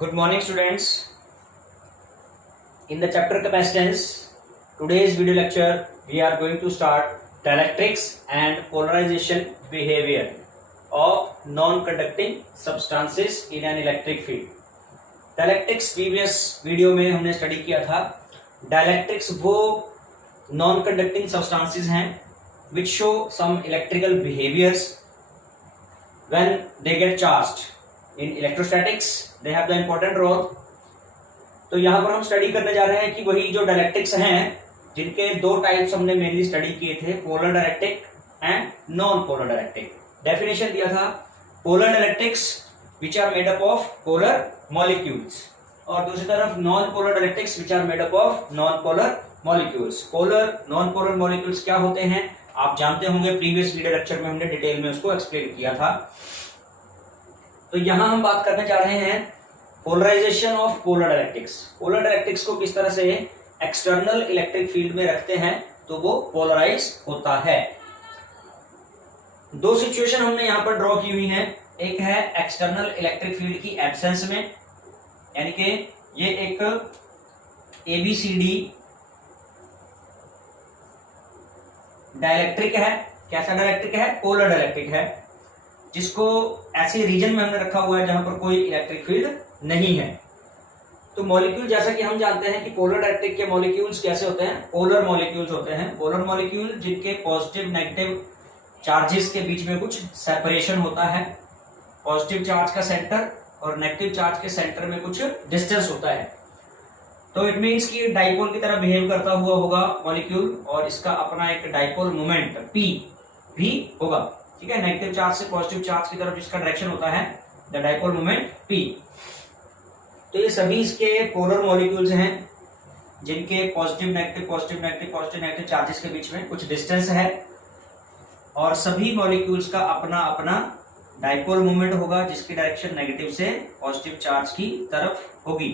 Good morning, students. In the chapter capacitance, today's video lecture we are going to start dielectrics and polarization behavior of non-conducting substances in an electric field. Dielectrics previous video में हमने study किया था. Dielectrics वो non-conducting substances हैं which show some electrical behaviors when they get charged. In electrostatics they have the important role. तो यहाँ पर हम स्टडी करने जा रहे हैं कि वही जो डायलेक्ट्रिक्स हैं जिनके दो टाइप्स हमने मेनली स्टडी किए थे, polar dielectric and non polar dielectric. Definition दिया था polar dielectrics which are made up of polar molecules और दूसरी तरफ non polar dielectrics which are made up of non polar molecules. Polar non polar molecules क्या होते हैं आप जानते होंगे, प्रीवियस वीडियो लेक्चर में हमने डिटेल में उसको एक्सप्लेन किया था. तो यहां हम बात करने जा रहे हैं polarization of polar dielectrics. Polar dielectrics को किस तरह से एक्सटर्नल इलेक्ट्रिक फील्ड में रखते हैं तो वो पोलराइज होता है. दो सिचुएशन हमने यहां पर ड्रॉ की हुई हैं. एक है एक्सटर्नल इलेक्ट्रिक फील्ड की एब्सेंस में, यानी कि ये एक एबीसीडी डायलेक्ट्रिक है. कैसा डायलेक्ट्रिक है? पोलर डायलेक्ट्रिक है, जिसको ऐसे रीजन में हमने रखा हुआ है जहां पर कोई इलेक्ट्रिक फील्ड नहीं है. तो मॉलिक्यूल जैसा कि हम जानते हैं कि पोलर डायलेक्ट्रिक के मॉलिक्यूल्स कैसे होते हैं, पोलर मॉलिक्यूल्स होते हैं. पोलर मॉलिक्यूल जिनके पॉजिटिव नेगेटिव चार्जेस के बीच में कुछ सेपरेशन होता है. पॉजिटिव चार्ज का सेंटर और नेगेटिव चार्ज के सेंटर में कुछ डिस्टेंस होता है. तो इट मीन्स कि डाइपोल की तरह बिहेव करता हुआ होगा मॉलिक्यूल और इसका अपना एक डाइपोल मोमेंट P भी होगा. ठीक है, नेगेटिव चार्ज से पॉजिटिव चार्ज की तरफ जिसका डायरेक्शन होता है द डाइपोल मोमेंट P. तो ये सभी इसके पोलर मॉलिक्यूल्स हैं जिनके पॉजिटिव नेगेटिव चार्जेस के बीच में कुछ डिस्टेंस है और सभी मॉलिक्यूल्स का अपना अपना डाइपोल मोमेंट होगा जिसकी डायरेक्शन नेगेटिव से पॉजिटिव चार्ज की तरफ होगी.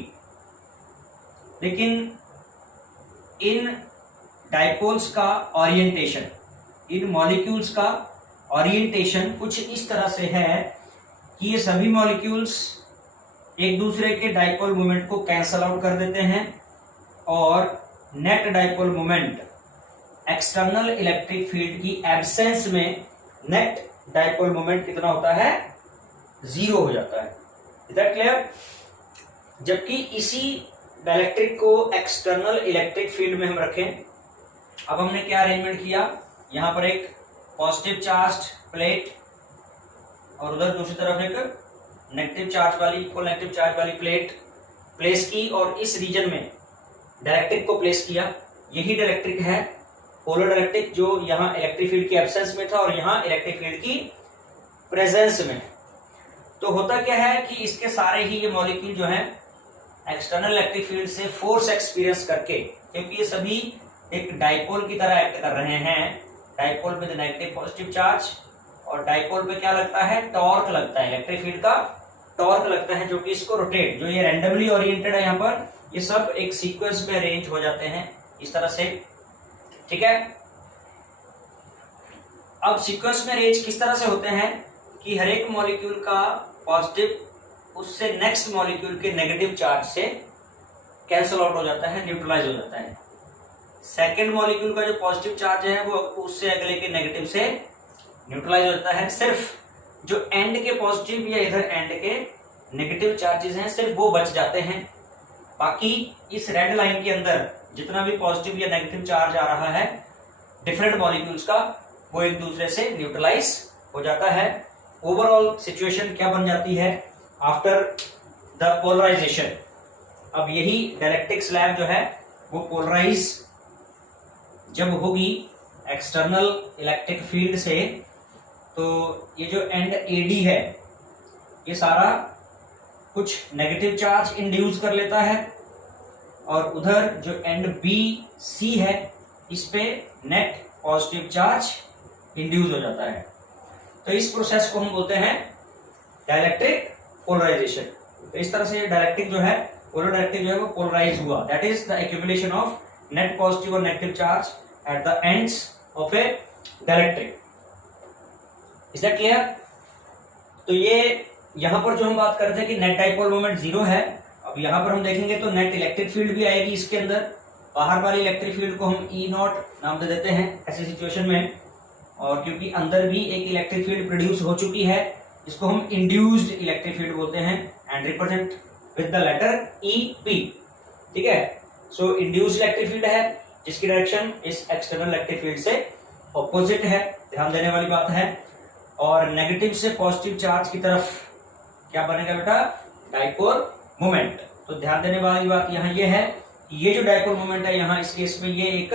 लेकिन इन डाइपोल्स का ओरिएंटेशन, इन मॉलिक्यूल्स का ओरिएंटेशन कुछ इस तरह से है कि ये सभी मॉलिक्यूल्स एक दूसरे के डाइपोल मोमेंट को कैंसल आउट कर देते हैं और net dipole moment external electric field की एब्सेंस में नेट डाइपोल मोमेंट कितना होता है? 0 हो जाता है. Is that clear? जबकि इसी डायलेक्ट्रिक को एक्सटर्नल इलेक्ट्रिक फील्ड में हम रखें. अब हमने क्या अरेंजमेंट किया, यहां पर एक पॉजिटिव चार्ज प्लेट और उधर दूसरी तरफ एक नेगेटिव चार्ज वाली, इक्वल नेगेटिव चार्ज वाली प्लेट प्लेस की और इस रीजन में डायलेक्ट्रिक को प्लेस किया. यही डायलेक्ट्रिक है पोलर डायलेक्ट्रिक जो यहाँ इलेक्ट्रिक फील्ड की एब्सेंस में था और यहाँ इलेक्ट्रिक फील्ड की प्रेजेंस में. तो होता क्या है कि इसके सारे ही ये मॉलिक्यूल जो है एक्सटर्नल इलेक्ट्रिक फील्ड से फोर्स एक्सपीरियंस करके, क्योंकि ये सभी एक डाइपोल की तरह एक्ट कर रहे हैं, dipole with negative positive charge और डाइपोल पे क्या लगता है? टॉर्क लगता है, इलेक्ट्रिक फील्ड का टॉर्क लगता है जो कि इसको रोटेट, जो ये रैंडमली ओरिएंटेड है यहाँ पर, ये सब एक सीक्वेंस में अरेंज हो जाते हैं इस तरह से. ठीक है, अब सीक्वेंस में अरेंज किस तरह से होते हैं कि हर एक मॉलिक्यूल का पॉजिटिव उससे नेक्स्ट मॉलिक्यूल के नेगेटिव चार्ज से कैंसल आउट हो जाता है, न्यूट्रलाइज हो जाता है. सेकेंड मॉलिक्यूल का जो पॉजिटिव चार्ज है वो उससे अगले के नेगेटिव से न्यूट्रलाइज हो जाता है. सिर्फ जो एंड के पॉजिटिव या इधर एंड के नेगेटिव चार्जेस हैं सिर्फ वो बच जाते हैं. बाकी इस रेड लाइन के अंदर जितना भी पॉजिटिव या नेगेटिव चार्ज आ रहा है डिफरेंट मॉलिक्यूल्स का, वो एक दूसरे से न्यूट्रलाइज हो जाता है. ओवरऑल सिचुएशन क्या बन जाती है आफ्टर द पोलराइजेशन? अब यही डायलेक्ट्रिक स्लैब जो है वो पोलराइज जब होगी एक्सटर्नल इलेक्ट्रिक फील्ड से, तो ये जो एंड एडी है ये सारा कुछ नेगेटिव चार्ज इंड्यूस कर लेता है और उधर जो एंड बी सी है इस पे नेट पॉजिटिव चार्ज इंड्यूस हो जाता है. तो इस प्रोसेस को हम बोलते हैं डायलेक्ट्रिक पोलराइजेशन. तो इस तरह से डायलेक्ट्रिक जो है, पोलर डायलेक्ट्रिक जो है वो पोलराइज हुआ. That is the accumulation of net positive और negative charge at the ends of a dielectric. Is that clear? तो ये यहां पर जो हम बात करते हैं कि नेट डाइपोल मोमेंट 0 है, अब यहां पर हम देखेंगे तो नेट इलेक्ट्रिक फील्ड भी आएगी इसके अंदर। बाहर वाली इलेक्ट्रिक फील्ड को हम E नॉट नाम दे देते हैं ऐसी सिचुएशन में, और क्योंकि अंदर भी एक इलेक्ट्रिक फील्ड प्रोड्यूस हो चुकी है, इसको हम इंड्यूस्ड इलेक्ट्रिक फील्ड बोलते हैं and represent with the letter EP। ठीक है, सो इंड्यूस्ड इलेक्ट्रिक फील्ड है जिसकी डायरेक्शन इस एक्सटर्नल इलेक्ट्रिक फील्ड से ऑपोजिट है, ध्यान देने वाली बात है। और नेगेटिव से पॉजिटिव चार्ज की तरफ क्या बनेगा बेटा, डाइपोल मोमेंट। तो ध्यान देने वाली बात यहाँ ये है कि ये जो डाइपोल मोमेंट है यहाँ इस केस में ये एक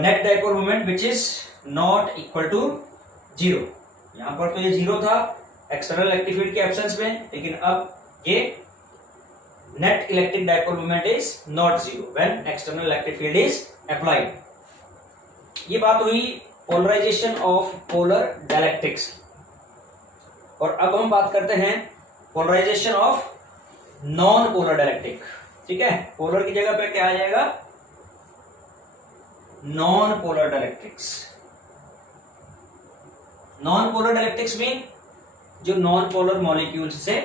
net dipole moment which is not equal to 0। यहां पर तो ये 0 था एक्सटर्नल इलेक्ट्रिक फील्ड के एब्सेंस में, लेकिन अब ये net electric dipole moment is not 0 when external electric field is applied. ये बात हुई पोलराइजेशन ऑफ पोलर डाइलेक्ट्रिक्स। और अब हम बात करते हैं polarization of non polar dielectric. ठीक है, पोलर की जगह पे क्या आ जाएगा, non polar dielectrics. Non polar dielectrics mean जो नॉन पोलर मॉलिक्यूल्स से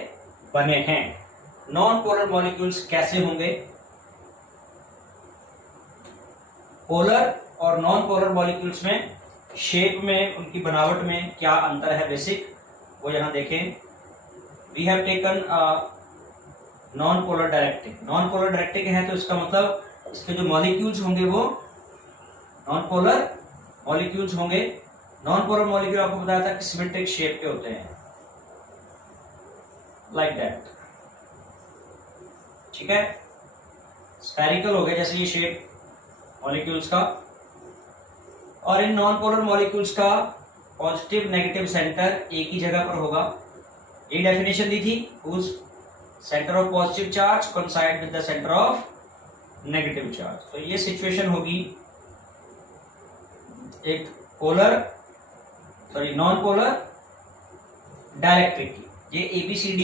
बने हैं। नॉन पोलर मॉलिक्यूल्स कैसे होंगे, पोलर और नॉन पोलर मॉलिक्यूल्स में शेप में, उनकी बनावट में क्या अंतर है बेसिक, वो यहां देखें। We have taken non polar dielectric. Non polar dielectric है तो इसका मतलब इसके जो मॉलिक्यूल्स होंगे वो नॉन पोलर मॉलिक्यूल्स होंगे। नॉन पोलर मॉलिक्यूल आपको बताया था कि सिमेट्रिक शेप के होते हैं, लाइक दैट। ठीक है, स्फेरिकल हो गए जैसे ये शेप मॉलिक्यूल्स का। और इन नॉन पोलर मॉलिक्यूल्स का पॉजिटिव नेगेटिव सेंटर एक ही जगह पर होगा। ये डेफिनेशन दी थी, उस centre of positive charge coincide with the centre of negative charge. तो ये सिचुएशन होगी एक नॉन पोलर डाइलेक्ट्रिक की। ये ABCD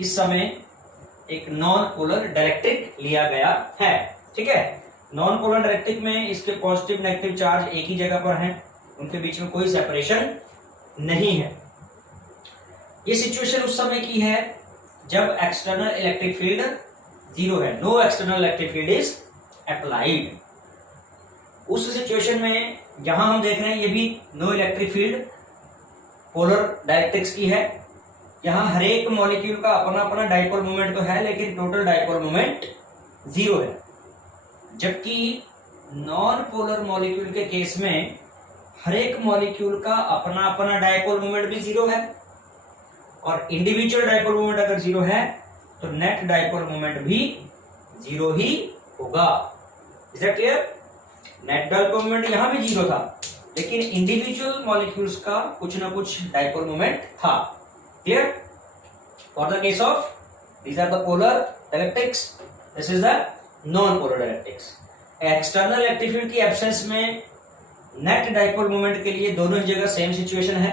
इस समय एक नॉन पोलर डाइलेक्ट्रिक लिया गया है। ठीक है, नॉन पोलर डाइलेक्ट्रिक में इसके पॉजिटिव नेगेटिव चार्ज एक ही जगह पर हैं, उनके बीच में कोई सेपरेशन नहीं है। ये सिचुएशन उस समय की है जब एक्सटर्नल इलेक्ट्रिक फील्ड 0 है, no external electric field is applied. उस सिचुएशन में यहां हम देख रहे हैं ये भी no electric field polar dielectrics की है। यहां हर एक मॉलिक्यूल का अपना अपना डाइपोल मोमेंट तो है, लेकिन टोटल डाइपोल मोमेंट 0 है। जबकि नॉन पोलर मॉलिक्यूल के केस में हर एक मॉलिक्यूल का अपना अपना डाइपोल मोमेंट भी 0 है, और इंडिविजुअल डाइपोल मोमेंट अगर 0 है तो नेट डाइपोल मोमेंट भी 0 ही होगा। Is that clear? Net dipole moment यहां भी 0 था, लेकिन इंडिविजुअल मॉलिक्यूल्स का कुछ ना कुछ डाइपोल मोमेंट था। Clear? For the case of these are the polar dielectrics, this is the non polar dielectrics। External electric field की एब्सेंस में नेट डाइपोल मोमेंट के लिए दोनों ही जगह सेम सिचुएशन है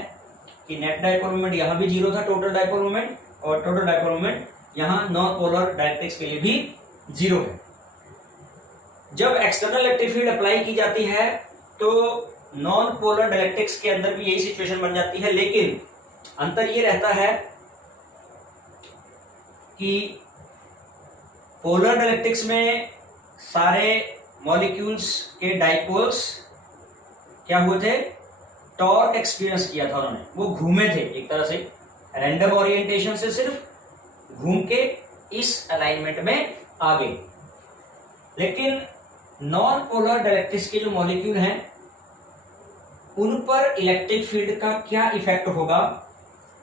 कि नेट डाइपोल मोमेंट यहां भी 0 था टोटल डाइपोल मोमेंट, और टोटल डाइपोल मोमेंट यहां नॉन पोलर डाइलेक्ट्रिक्स के लिए भी 0 है। जब एक्सटर्नल इलेक्ट्रिक फील्ड अप्लाई की जाती है तो नॉन पोलर डाइलेक्ट्रिक्स के अंदर भी यही सिचुएशन बन जाती है, लेकिन अंतर ये रहता है कि पोलर डाइलेक्ट्रिक्स में सारे मॉलिक्यूल्स के डाइपोल्स क्या हुए थे, टॉर्क एक्सपीरियंस किया था उन्होंने, वो घूमे थे एक तरह से रैंडम ओरिएंटेशन से, सिर्फ घूम के इस अलाइनमेंट में आ गए। लेकिन नॉन पोलर डाइलेक्ट्रिक्स के जो मॉलिक्यूल हैं उन पर इलेक्ट्रिक फील्ड का क्या इफेक्ट होगा,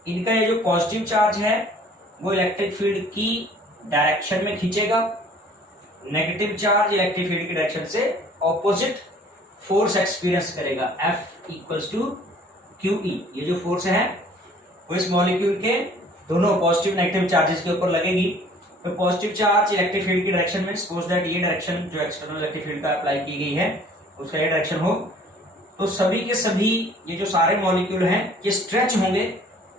इनका ये जो पॉजिटिव चार्ज है वो इलेक्ट्रिक फील्ड की डायरेक्शन में खींचेगा, नेगेटिव चार्ज इलेक्ट्रिक फील्ड की डायरेक्शन से ऑपोजिट फोर्स एक्सपीरियंस करेगा, F इक्वल्स टू QE। ये जो फोर्स है वो इस मॉलिक्यूल के दोनों पॉजिटिव नेगेटिव चार्जेस के ऊपर लगेगी। तो पॉजिटिव चार्ज इलेक्ट्रिक फील्ड की डायरेक्शन में, सपोज दैट ये डायरेक्शन जो एक्सटर्नल इलेक्ट्रिक फील्ड का अप्लाई की गई है उसका ये डायरेक्शन हो, तो सभी के सभी ये जो सारे मॉलिक्यूल हैं ये स्ट्रेच होंगे।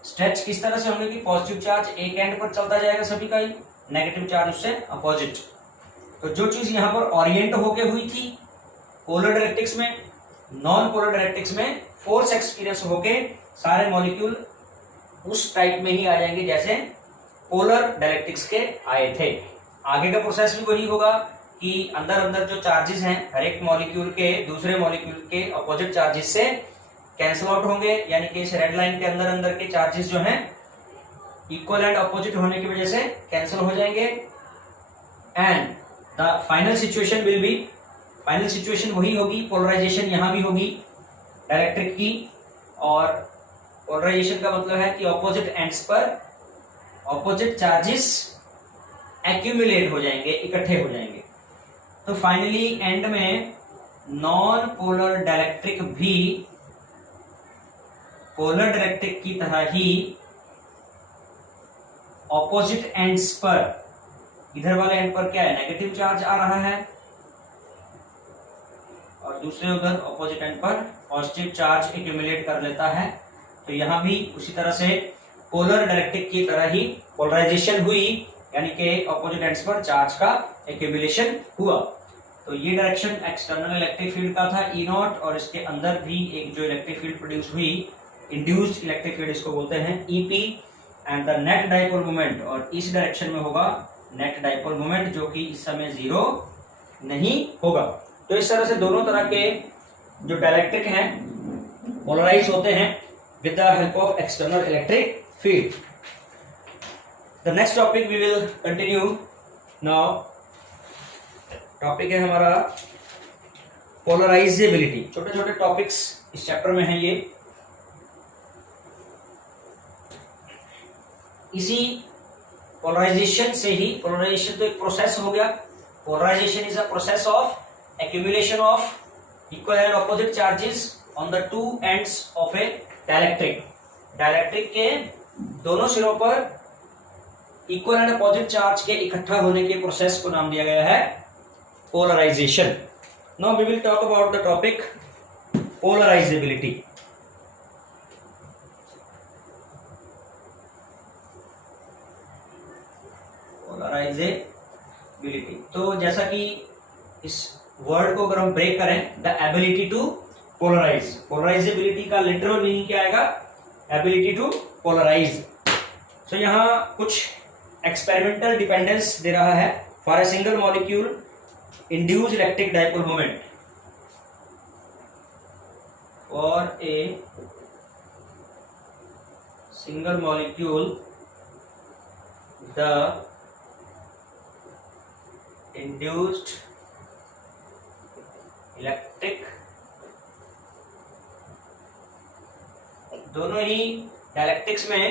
स्ट्रेच किस तरह से होंगे कि पॉजिटिव चार्ज एक एंड पर चलता जाएगा सभी का ही, नेगेटिव चार्ज उससे अपोजिट। तो जो चीज यहां पर ओरिएंट होके हुई थी पोलर डाइलेक्ट्रिक्स में, नॉन पोलर डाइलेक्ट्रिक्स में फोर्स एक्सपीरियंस होके सारे मॉलिक्यूल उस टाइप में ही आ जाएंगे जैसे पोलर डाइलेक्ट्रिक्स के आए थे। आगे का प्रोसेस भी वही होगा कि अंदर अंदर जो चार्जेस हैं हर एक मॉलिक्यूल के दूसरे मॉलिक्यूल के अपोजिट चार्जेस से कैंसिल आउट होंगे, यानी कि इस रेड लाइन के अंदर अंदर के चार्जेस जो हैं इक्वल एंड अपोजिट होने की वजह से कैंसिल हो जाएंगे। And the final situation will be, final situation वही होगी, पोलराइजेशन यहां भी होगी डाइलेक्ट्रिक की, और पोलराइजेशन का मतलब है कि ऑपोजिट एंड्स पर ऑपोजिट चार्जेस एक्यूमुलेट हो जाएंगे, इकट्ठे हो जाएंगे। तो फाइनली एंड में नॉन पोलर डाइलेक्ट्रिक भी पोलर डाइलेक्ट्रिक की तरह ही ऑपोजिट एंड्स पर, इधर वाले एंड पर क्या है, नेगेटिव चार्ज आ रहा है और दूसरे उधर ऑपोजिट एंड पर पॉजिटिव चार्ज एक्यूमुलेट कर लेता है। तो यहां भी उसी तरह से पोलर डाइलेक्ट्रिक की तरह ही पोलराइजेशन हुई, यानी कि ऑपोजिट एंड्स पर चार्ज का एक्यूमुलेशन हुआ। तो ये डायरेक्शन एक्सटर्नल इलेक्ट्रिक फील्ड का था E नॉट, और इसके अंदर भी एक जो इलेक्ट्रिक फील्ड प्रोड्यूस हुई, इंड्यूस्ड इलेक्ट्रिक फील्ड इसको बोलते हैं EP, and the net dipole moment, और इस डायरेक्शन में होगा नेट डाइपोल मोमेंट जो कि इस समय 0 नहीं होगा। तो इस तरह से दोनों तरह के जो डाइलेक्ट्रिक हैं पोलराइज होते हैं with the help of external electric field. The next topic we will continue now. Topic है हमारा पोलराइजेबिलिटी। छोटे छोटे टॉपिक्स इस चैप्टर में हैं ये। इसी पोलराइजेशन से ही, पोलराइजेशन तो एक प्रोसेस हो गया, polarization is a process of accumulation of equal and opposite charges on the two ends of a dielectric. Dielectric के दोनों सिरों पर इक्वल एंड अपोजिट चार्ज के इकट्ठा होने के प्रोसेस को नाम दिया गया है polarization. Now we will talk about the topic polarizability. Polarizability. तो जैसा कि इस वर्ड को अगर हम ब्रेक करें, the ability to polarize, polarizability का लिटरल मीनिंग क्या आएगा, एबिलिटी टू पोलराइज। सो यहां कुछ एक्सपेरिमेंटल डिपेंडेंस दे रहा है। For a single molecule induced electric dipole moment, for a single molecule the induced electric, दोनों ही डाइलेक्ट्रिक्स में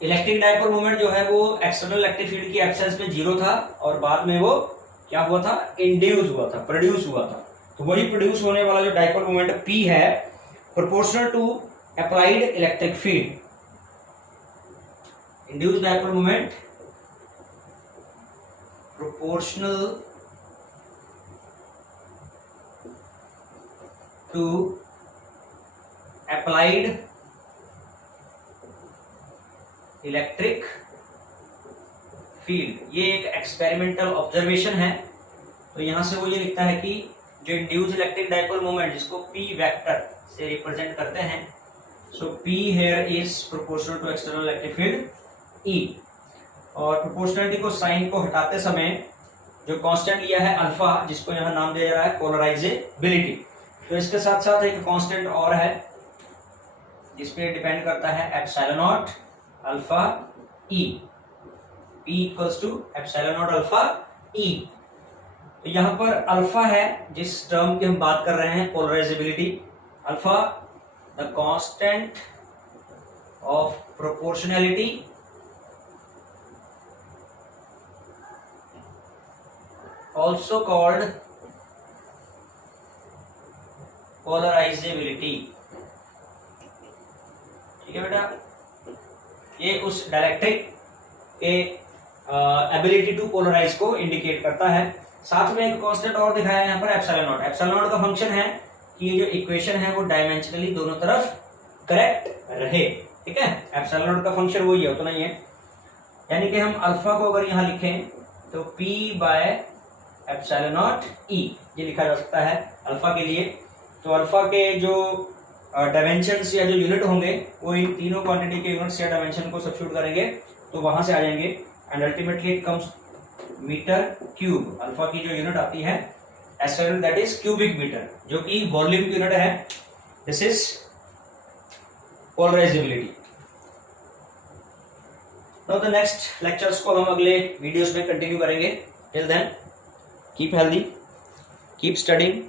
इलेक्ट्रिक डाइपोल मोमेंट जो है वो एक्सटर्नल इलेक्ट्रिक फील्ड की एब्सेंस में 0 था, और बाद में वो क्या हुआ था, इंड्यूस हुआ था, प्रोड्यूस हुआ था। तो वही प्रोड्यूस होने वाला जो डाइपोल मोमेंट P है proportional to applied electric field. Induced dipole moment proportional to applied electric field. ये एक एक्सपेरिमेंटल ऑब्जर्वेशन है। तो यहां से वो ये लिखता है कि जो इंड्यूस्ड इलेक्ट्रिक डाइपोल मोमेंट जिसको P वेक्टर से रिप्रेजेंट करते हैं, so P here is proportional to external electric field E, और प्रोपोर्शनलिटी को साइन को हटाते समय जो कांस्टेंट लिया है अल्फा, जिसको यहां नाम दिया जा रहा है पोलराइजेबिलिटी। तो इसके साथ साथ एक कांस्टेंट और है जिसपे डिपेंड करता है epsilon naught alpha E, P equals to epsilon naught alpha E। तो यहां पर अल्फा है जिस टर्म की हम बात कर रहे हैं polarisability. Alpha the constant of proportionality also called polarisability. ठीक है बेटा, ये उस डाइलेक्ट्रिक के एबिलिटी टू पोलराइज को इंडिकेट करता है। साथ में एक कांस्टेंट और दिखाया है यहाँ पर एप्सिलॉन नॉट। एप्सिलॉन नॉट का फंक्शन है कि ये जो इक्वेशन है वो डायमेंशनली दोनों तरफ करेक्ट रहे। ठीक है, एप्सिलॉन नॉट का फंक्शन वही है, उतना ही है। यानी कि हम अल्फा को अगर यहाँ लिखें तो P by epsilon not E ये लिखा जा सकता है अल्फा के लिए। तो अल्फा के जो डायमेंशंस या जो यूनिट होंगे वो इन तीनों क्वांटिटी के यूनिट्स या डायमेंशन को सब्स्टिट्यूट करेंगे तो वहां से आ जाएंगे and ultimately it comes metre cube. Alpha की जो यूनिट आती है SI unit that is cubic metre, जो कि वॉल्यूम की यूनिट है। This is polarizability. Now the next lectures को हम अगले वीडियोस में कंटिन्यू करेंगे। Till then keep healthy, keep studying.